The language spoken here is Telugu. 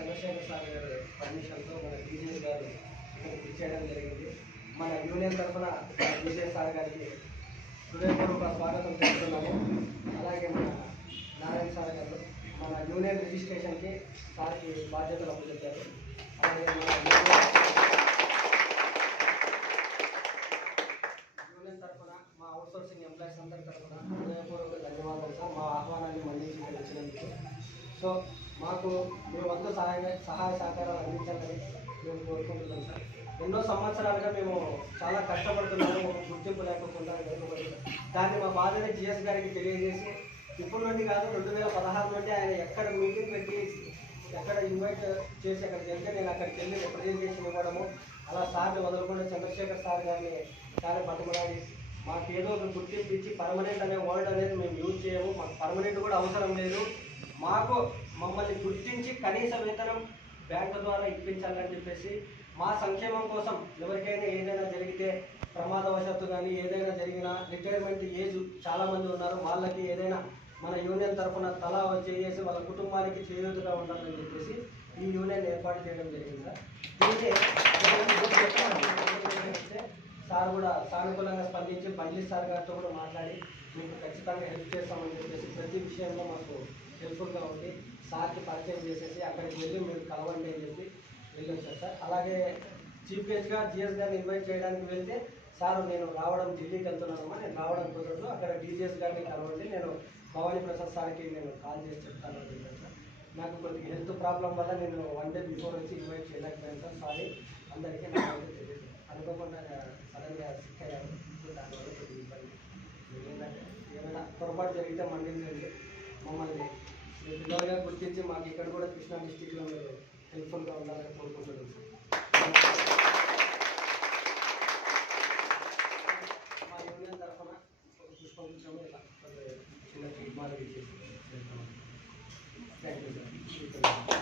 చంద్రశేఖర్ సార్ గారి పర్మిషన్తో మన డీజీఎస్ గారు ఇక్కడికి ఇచ్చేయడం జరిగింది. మన యూనియన్ తరఫున డీజీఎస్ సార్ గారికి హృదయపూర్వక స్వాగతం చేస్తున్నాము. అలాగే మన నారాయణ సార్ గారు మన యూనియన్ రిజిస్ట్రేషన్కి సార్కి బాధ్యతలు అప్పచెప్పారు. అలాగే యూనియన్ తరఫున మా అవుట్సోర్సింగ్ ఎంప్లాయీస్ అందరి తరఫున హృదయపూర్వక ధన్యవాదాలు సార్, మా ఆహ్వానాన్ని మన్నించి వచ్చినందుకు. సో మాకు మీ వంతు సహాయ సహకారాలు అందించాలని మేము కోరుకుంటున్నాం సార్. ఎన్నో సంవత్సరాలుగా మేము చాలా కష్టపడుతున్నాము, ఒక గుర్తింపు లేకుండా దాన్ని మా బాధని జిఎస్ గారికి తెలియజేసి ఇప్పటి నుండి కాదు 2016 నుండి ఆయన ఎక్కడ మీటింగ్ పెట్టి ఎక్కడ ఇన్వైట్ చేసి అక్కడికి వెళ్తే నేను అక్కడికి వెళ్ళి రిప్రజెంటేషన్ ఇవ్వడము, అలా సార్ని వదలకుండా చంద్రశేఖర్ సార్ గారిని చాలా పట్టుబడాలి. మాకు ఏదో ఒక గుర్తింపు ఇచ్చి పర్మనెంట్ అనే వర్డ్ అనేది మేము యూజ్ చేయము, మాకు పర్మనెంట్ కూడా అవసరం లేదు, మాకు మమ్మల్ని గుర్తించి కనీస వేతనం బ్యాంకు ద్వారా ఇప్పించాలని చెప్పేసి మా సంక్షేమం కోసం ఎవరికైనా ఏదైనా జరిగితే ప్రమాదవశాత్తు కానీ ఏదైనా జరిగినా రిటైర్మెంట్ ఏజ్ చాలామంది ఉన్నారు, వాళ్ళకి ఏదైనా మన యూనియన్ తరఫున తలా చేసి వాళ్ళ కుటుంబానికి చేయూతగా ఉండాలని చెప్పేసి ఈ యూనియన్ ఏర్పాటు చేయడం జరిగింది సార్. దీన్ని సార్ కూడా సానుకూలంగా స్పందించి బండ్లి సార్ గారితో కూడా మాట్లాడి మీకు ఖచ్చితంగా హెల్ప్ చేస్తామని చెప్పేసి ప్రతి విషయంలో మాకు హెల్ప్ఫుల్గా ఉంది. సార్కి పరిచయం చేసేసి అక్కడికి వెళ్ళి మీరు కలవండి అని చెప్పి వెళ్ళొచ్చారు సార్. అలాగే చీఫ్ గెస్ట్గా జిఎస్ గారిని ఇన్వైట్ చేయడానికి వెళ్తే సార్ నేను రావడం ఢిల్లీకి వెళ్తున్నానమ్మా, నేను రావడం కుదరదు, అక్కడ డీజీఎస్ గారిని కలవండి, నేను భవానీ ప్రసాద్ సార్కి నేను కాల్ చేసి చెప్తాను అని చెప్పాను సార్. నాకు కొద్దిగా హెల్త్ ప్రాబ్లం వల్ల నేను 1 డే బిఫోర్ వచ్చి ఇన్వైట్ చేయలేకపోయాను సార్, సారీ అందరికీ. నాకు తెలియదు, అనుకోకుండా సడన్గా సిక్ అయ్యారు, దానివల్ల కొద్దిగా ఇబ్బంది. ఏంటంటే ఏమైనా పొరపాటు జరిగితే మన్నించండి, మమ్మల్ని మీ పిల్లలుగా గుర్తించి మాకు ఇక్కడ కూడా కృష్ణా డిస్టిక్లో మీరు హెల్ప్ఫుల్గా ఉండాలని కోరుకుంటున్నాం సార్. మా యూనియన్ తరఫున ఒక పుష్పగుచ్చము ఇలా చిన్న తీర్మానం ఇచ్చేసి థ్యాంక్ యూ సార్.